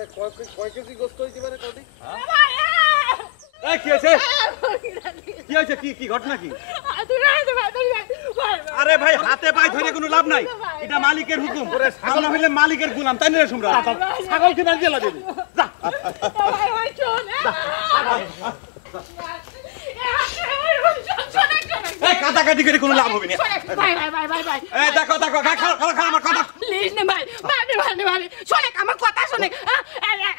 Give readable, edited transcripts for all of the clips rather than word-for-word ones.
এটা কয় কেজি গোস্ত হইতে পারে কদি? এই কি হইছে? কি হইছে? কি ঘটনা কি? আরে ভাই হাতে পায়ে ধরে কোনো লাভ নাই, এটা মালিকের হুকুম। আমরা হইলে মালিকের গোলাম, তাই না রে সুমরা? ছাগল কি মারি দিয়ে দিবি? যা এই কাটাকাটি করে কোনো লাভ হবে না। এই দেখো আমার কথা প্লিজ না ভাই, ভাই শোনেক আমার কথা শোনেক।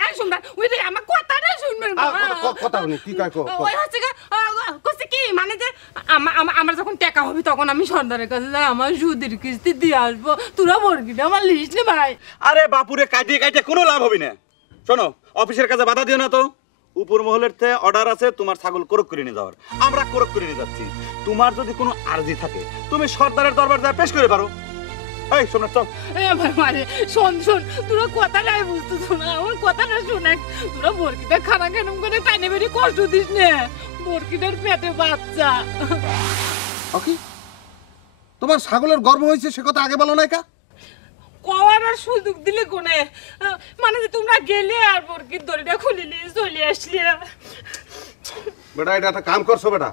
এই শুনবা ওই যে আমার কথাটা শুনবেন। কথা শুনি কি কয় কো? ওই হচ্ছে কইছে কি মানে যে আমার যখন টাকা হবে তখন আমি সর্দারের কাছে যাই আমার সুদের কিস্তি দিয়ে আসবো, তোরা বর্গিটা আমার লিস্ট নে ভাই। আরে বাপুরে কাটিয়ে কোনো লাভ হবে না। শোনো, অফিসের কাছে বাধা দিও না তো। উপর মহলের থেকে অর্ডার আছে তোমার ছাগল কোরক করে নিয়ে যাওয়ার, আমরা কোরক করে নিয়ে যাচ্ছি। তোমার যদি কোনো আর্জি থাকে তুমি সর্দারের দরবার যা পেশ করে পারো। এই শোনো চল। ভাই মানে শোন তোরা কথাটাই বুঝতেছ না, আমার কথাটা শোনে। তোরা বর্গিটা খানা কেন করে টাইনে বেরি কষ্ট দিস নে, বর্গিটার পেটে বাচ্চা। ওকে, তোমার ছাগলের গর্ভ হয়েছে সে কথা আগে বলো নাই কা? কওয়ার সুযোগ দিলে কোনে, মানে যে তোমরা গেলে আর বর্গির দড়িটা খুলে নিয়ে চলে আসলে। বেটা এটা একটা কাম করছো বেটা,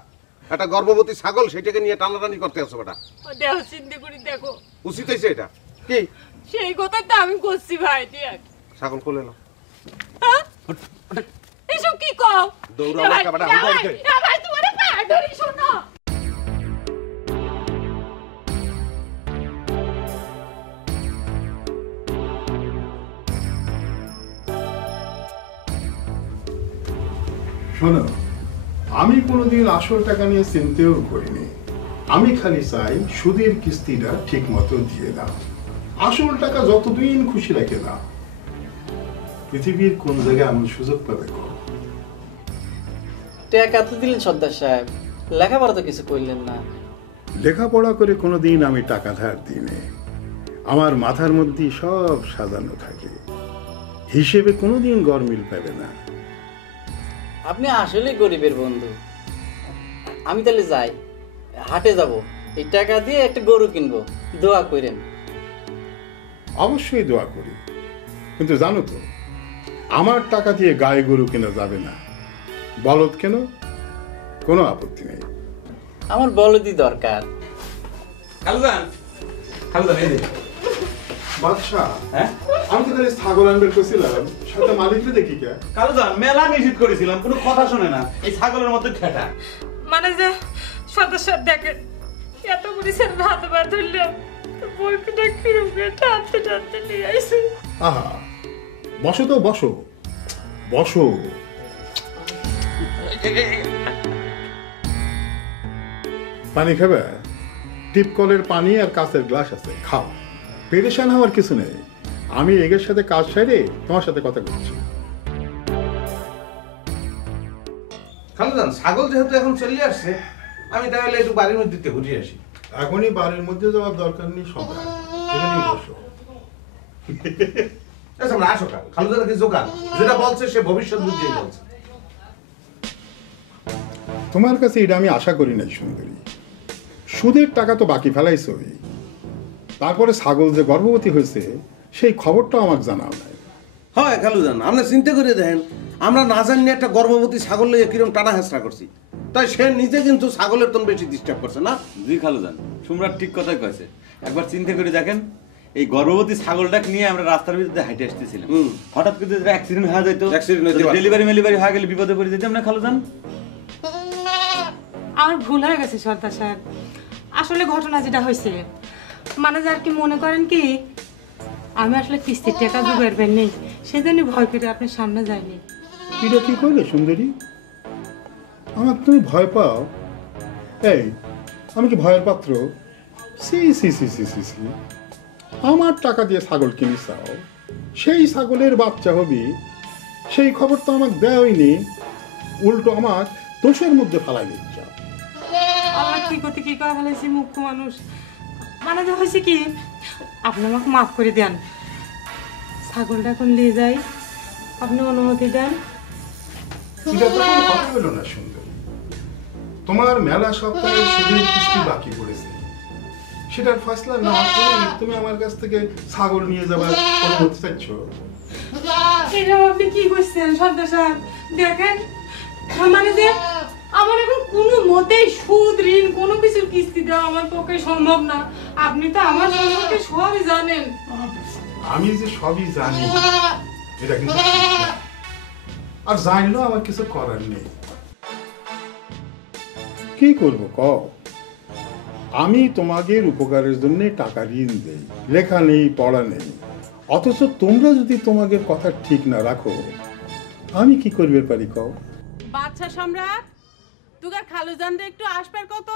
একটা গর্ভবতী ছাগল সেটাকে নিয়ে টানাটানি করতে আসছো বেটা। দেহ চিন্তা করি দেখো উচিত হয়েছে এটা কি? সেই কথা তো আমি করছি ভাই। দেখ ছাগল কোলে নাও। এসব কি কও? দৌড়াও না বেটা, ভাই তোমার পায়ে ধরি শোনো। শোনো, আমি কোনোদিন আসল টাকা নিয়ে চিন্তাও করিনি। আমি খালি চাই সুদের কিস্তিটা ঠিক মতো দিয়ে দাও, আসল টাকা যতদিন খুশি রেখে দাও। পৃথিবীর কোন জায়গায় এমন সুযোগ পাবে? টাকা তো দিলেন সর্দার সাহেব, লেখাপড়া তো কিছু করলেন না। লেখাপড়া করে কোনোদিন আমি টাকা ধার দিই। আমার মাথার মধ্যে সব সাজানো থাকে, হিসেবে কোনোদিন গরমিল পাবে না। আপনি আসলে গরিবের বন্ধু। আমি তাহলে যাই, হাটে যাব, এই টাকা দিয়ে একটা গরু কিনবো, দোয়া করেন। অবশ্যই দোয়া করি, কিন্তু জানো তো আমার টাকা দিয়ে গায়ে গরু কেনা যাবে না। বলদ কেন, কোনো আপত্তি নেই। আমার বলদই দরকার। খালুদান এই যে বাদশা, হ্যাঁ আমি তো খালি ছাগল আনবে করছিলাম, সাথে মালিককে দেখি কে? খালুদান মেলা নিষেধ করেছিলাম, কোনো কথা শোনে না। এই ছাগলের মধ্যে ঠেটা। মানে যে সর্দার সাহেব দেখেন এত করে সে হাতে পা ধরলাম, বর্গিটা কিরকম টানতে নিয়ে আইসে। আহা, বসো তো, বসো বসো। পানি খাবে? টিপ কলের পানি আর কাঁচের গ্লাস আছে, খাও। পেরেশান হওয়ার কিছু নেই, আমি এগের সাথে কাজ সেরে তোমার সাথে কথা বলছি। খালুদান ছাগল যেহেতু এখন চলে আসছে, আমি তাহলে একটু বাড়ির মধ্যে ঘুরে আসি। এখনই বাড়ির মধ্যে যাওয়ার দরকার নেই, সবাই এখানেই বসো। আমরা আসো কা, খালুদান কি জোকান, যেটা বলছে সে ভবিষ্যৎ বুঝেই বলছে। তোমার কাছে এটা আমি আশা করি নাই সুন্দরী। সুদের টাকা তো বাকি ফেলাইছই, তারপরে ছাগল যে গর্ভবতী হয়েছে সেই খবরটাও আমাকে জানাও নাই। হয় খালুদান, আপনি চিন্তা করে দেখেন, আমরা না জানি একটা গর্ভবতী ছাগল লইয়ে কিরকম টানা হেঁচড়া করছি, তাই সে নিজে কিন্তু ছাগলের তন বেশি ডিস্টার্ব করছে না। জি খালুদান, সম্রাট ঠিক কথাই কয়েছে। একবার চিন্তা করে দেখেন, এই গর্ভবতী ছাগলটাকে নিয়ে আমরা রাস্তার ভিতরে হাইটে আসতেছিলাম, হঠাৎ করে যদি অ্যাক্সিডেন্ট হয়ে যেত, ডেলিভারি হয়ে গেলে বিপদে পড়ে যেতাম না খালুদান? আমার ভুল হয়ে গেছে সর্দার সাহেব। আসলে ঘটনা যেটা হয়েছে, মানে যে আর কি মনে করেন কি, আমি আসলে কিস্তির টাকা জোগাড় পাইনি, সেজন্য ভয় করে আপনার সামনে যাইনি। এটা কি করলে সুন্দরী? আমার তুমি ভয় পাও? এই, আমি কি ভয়ের পাত্র? সি সি সি সি সি সি, আমার টাকা দিয়ে ছাগল কিনে চাও, সেই ছাগলের বাচ্চা হবি, সেই খবর তো আমাকে দেয়নি, উল্টো আমার দোষের মধ্যে ফেলাই দিচ্ছ। আমার কি করতে কি করা ফেলেছি মুখ্য মানুষ। মানে যে হয়েছে কি, আপনি আমাকে মাফ করে দেন, ছাগলটা এখন নিয়ে যাই, আপনি অনুমতি দেন। এটা তো কোনো কথা হলো না সুন্দরী। তোমার মেলা সপ্তাহে সুদের কিস্তি বাকি পড়েছে, সেটার ফয়সলা না করে তুমি আমার কাছ থেকে ছাগল নিয়ে যাবার অনুমতি চাইছ? এটা আপনি কি করছেন সর্দার সাহেব? দেখেন, মানে যে আমার এখন কোনো মতেই সুদ ঋণ কোনো কিছুর কিস্তি দেওয়া আমার পক্ষে সম্ভব না। আপনি তো আমার সম্পর্কে সবই জানেন। আমি যে সবই জানি এটা কিন্তু ঠিক না। আর জানলেও আমার কিছু করার নেই। কি করবো কও? আমি তোমাদের উপকারের জন্য টাকা ঋণ দেই, লেখা নেই পড়া নেই, অথচ তোমরা যদি তোমাদের কথা ঠিক না রাখো আমি কি করবে পারি কও? বাদশা সম্রাট, তুগার খালু জানতে একটু আসবার কত?